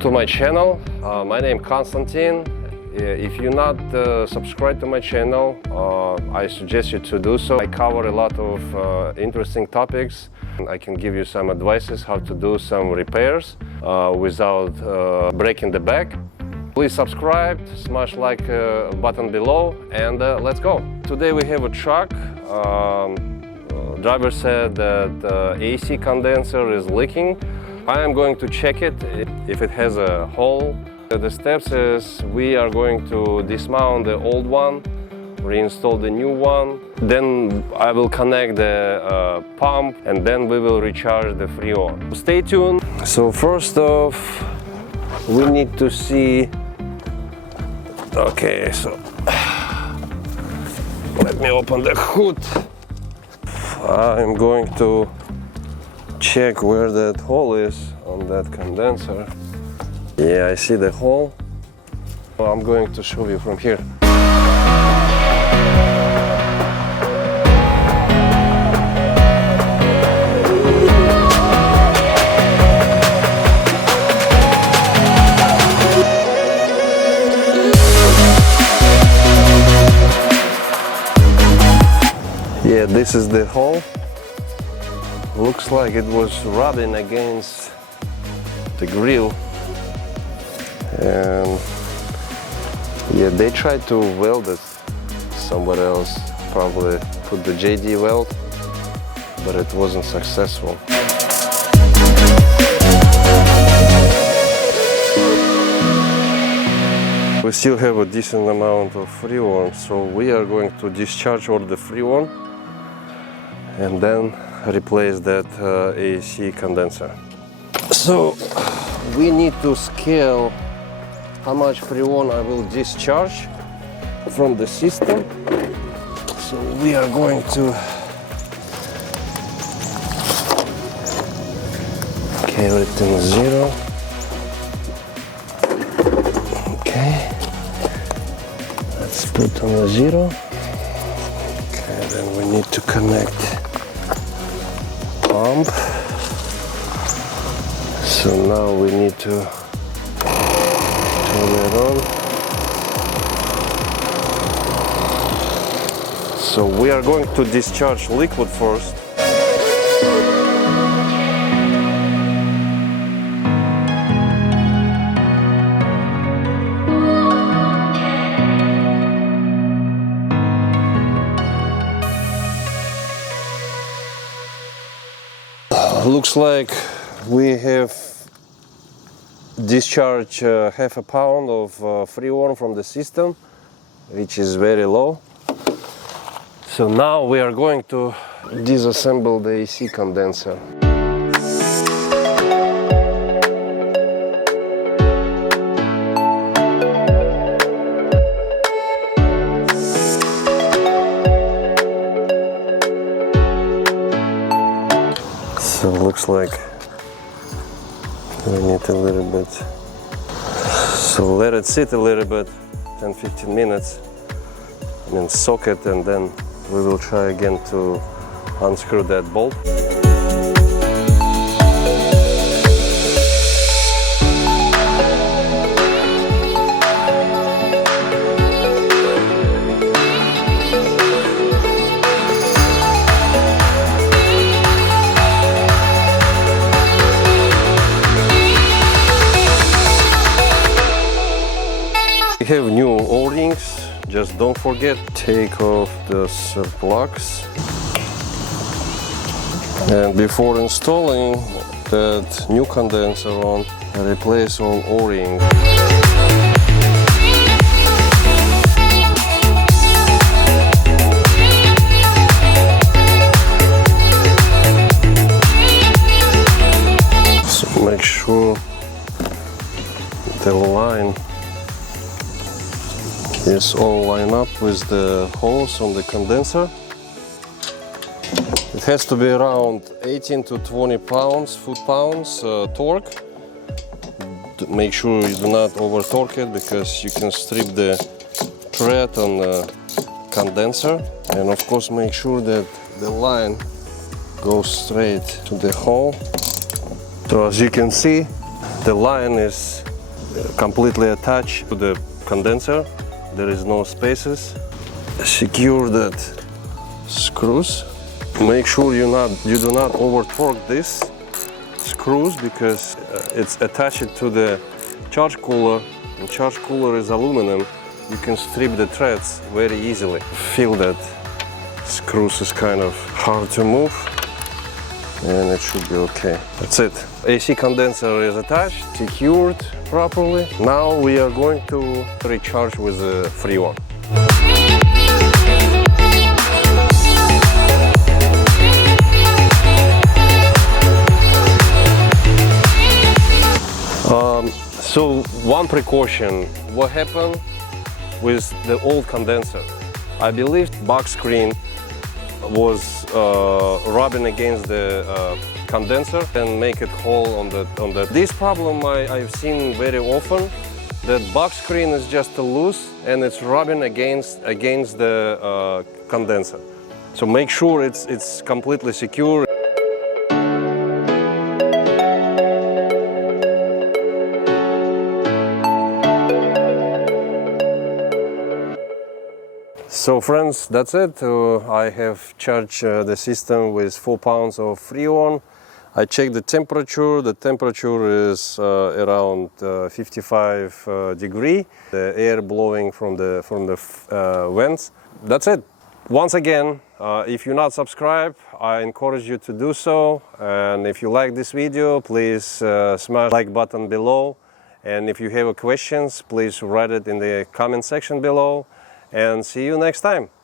to my channel. My name is Konstantin. If you're not subscribed to my channel, I suggest you to do so. I cover a lot of interesting topics. I can give you some advices how to do some repairs without breaking the back. Please subscribe, smash like button below, and let's go. Today we have a truck. Driver said that AC condenser is leaking. I am going to check it if it has a hole. The steps is we are going to dismount the old one, reinstall the new one, then I will connect the pump, and then we will recharge the Freon. Stay tuned. So first off, we need to see. Okay, so let me open the hood. I'm going to check where that hole is on that condenser. Yeah, I see the hole. I'm going to show you from here. Yeah, this is the hole. Looks like it was rubbing against the grill. And yeah, they tried to weld it somewhere else, probably put the JD weld, but it wasn't successful. We still have a decent amount of Freon, so we are going to discharge all the Freon and then replace that AC condenser. So we need to scale how much Freon I will discharge from the system. So we are going to, okay, everything is 0. Okay, let's put on the 0. Okay, then we need to connect pump. So now we need to turn it on. So we are going to discharge liquid first. Looks like we have discharged half a pound of Freon from the system, which is very low. So now we are going to disassemble the AC condenser. So it looks like we need a little bit. So let it sit a little bit, 10-15 minutes, and then soak it, and then we will try again to unscrew that bolt. We have new O-rings. Just don't forget, take off the plugs. And before installing that new condenser on, replace all O-rings. So make sure the line is all lined up with the holes on the condenser. It has to be around 18 to 20 pounds, foot-pounds torque. Make sure you do not over torque it, because you can strip the thread on the condenser. And of course make sure that the line goes straight to the hole. So as you can see, the line is completely attached to the condenser. There is no spaces. Secure that screws. Make sure you do not over torque this screws, because it's attached to the charge cooler, and charge cooler is aluminum. You can strip the threads very easily. Feel that screws is kind of hard to move, and it should be okay. That's it. AC condenser is attached, secured properly. Now we are going to recharge with the Freon. So one precaution, what happened with the old condenser? I believe box screen was rubbing against the condenser and make it hole on the. This problem I've seen very often. The box screen is just loose and it's rubbing against the condenser. So make sure it's completely secure. So friends, that's it. I have charged the system with 4 pounds of Freon. I checked the temperature. The temperature is around 55 degrees. The air blowing from the vents. That's it. Once again, if you're not subscribed, I encourage you to do so. And if you like this video, please smash the like button below. And if you have questions, please write it in the comment section below. And see you next time.